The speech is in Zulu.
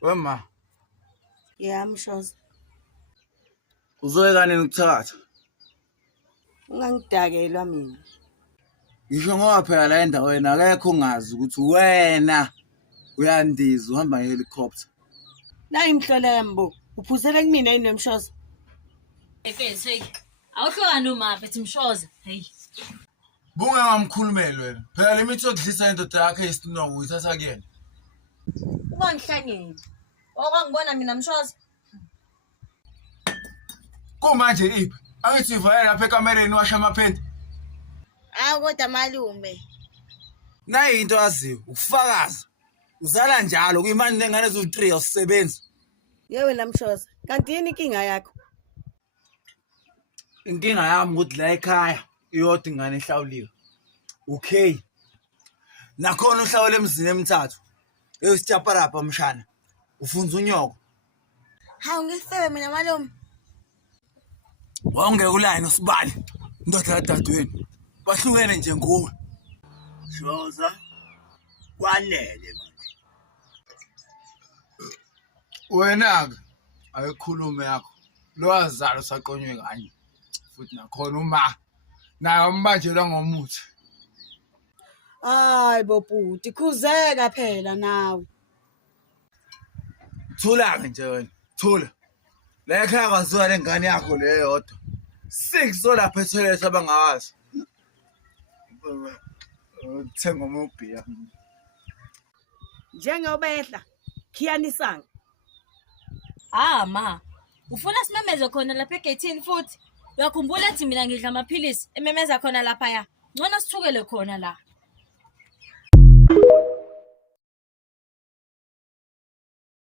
Wema, Mshoza. uzoyeka nini ukuthakatha? Ungangidakelwa mina. Ngisho ngoba phela la endaweni akekho ungazi ukuthi wena uyandiza uhamba ngehelicopter. La imhlola yambo. Uphuzele kumina yini Mshoza? Hey. Awuhlukani uma bethi Mshoza. Hey. Bunge ngamkhulumeli wena. Phela lemithi yokudlisa indoda yakhe yesinongo uyithatha kuyena. Ungangihlangeni. Okwangibona mina Mshoza. Kumanje iphi? Angithi ivayela lapha ekamereni washa amaphende. Kodwa malume. Nayi into yaziyo, ukufakaza. Uzala njalo kuyimani nengane eziwu3 usebenza. Wena Mshoza. Kanti yini inkinga yakho? Inkinga yami ukuthi la ekhaya iyodwa ingane ehlawuliwe. Okay. Nakhona uhlawule emzini emithathu. Eyosityaparapha mshana. Ufunza unyoko. Hawu ngifebe mina malume. Wawungeke ulayini usibali. Indoda yadadweni. Bahlukene nje nguwe. Shoza kwanele manje. Wena-ke ayikhulume yakho. Lo wazalo saqonywe kanye. Futhi nakhona uma naye umbanjelwa ngomuthi. Hayi bobhuti, khuzeka phela nawe. Thula-ke nje wena. Thula. La ekhaya kwaziwa lengane yakho leyodwa. 6 olapha ethoyilethi abangawazi. Uthenga umubhiya. Njengobehla, khiyanisanga. Ma. Ufuna simemeze khona lapha egate futhi. Uyakhumbula ethi mina ngidla amaphilisi ememeza khona lapha ya. Ngcono sithukele khona la.